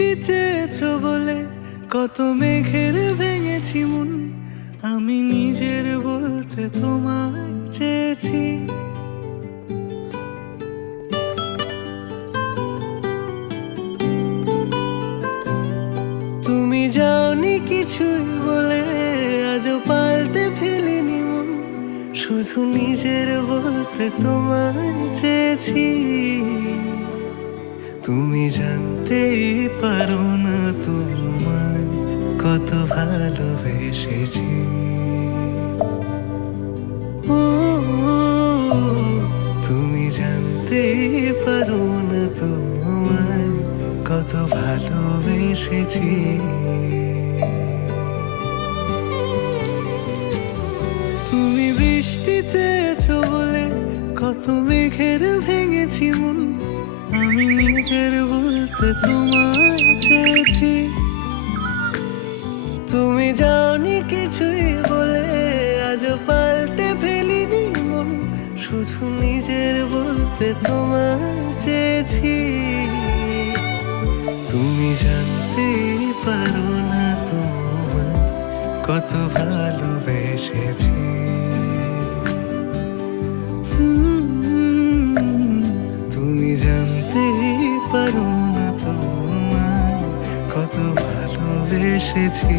বৃষ্টি চেয়েছো বলে কত মেঘের ভেঙেছি মন, আমি নিজের বলতে তোমায় চেয়েছি। তুমি যাওনি কিছুই বলে আজও পাল্টে ফেলিনি মন, শুধু নিজের বলতে তোমায় চেয়েছি। তুমি জানতেই পারো না তোমায় কত ভালোবেসেছি। ও, তুমি জানতেই পারো না তোমায় কত ভালোবেসেছি। তুমি বৃষ্টি চেয়েছো বলে কত মেঘের ভেঙেছি মন, আমি নিজের বলতে তোমায় চেয়েছি। তুমি যাওনি কিছুই বলে আজও পাল্টে ফেলিনি মন, শুধু নিজের বলতে তোমায় চেয়েছি। তুমি জানতেই পারো না তোমায় কত ভালোবেসেছি। তুমি জানতেই পারো না তোমায় কত ভালোবেসেছি।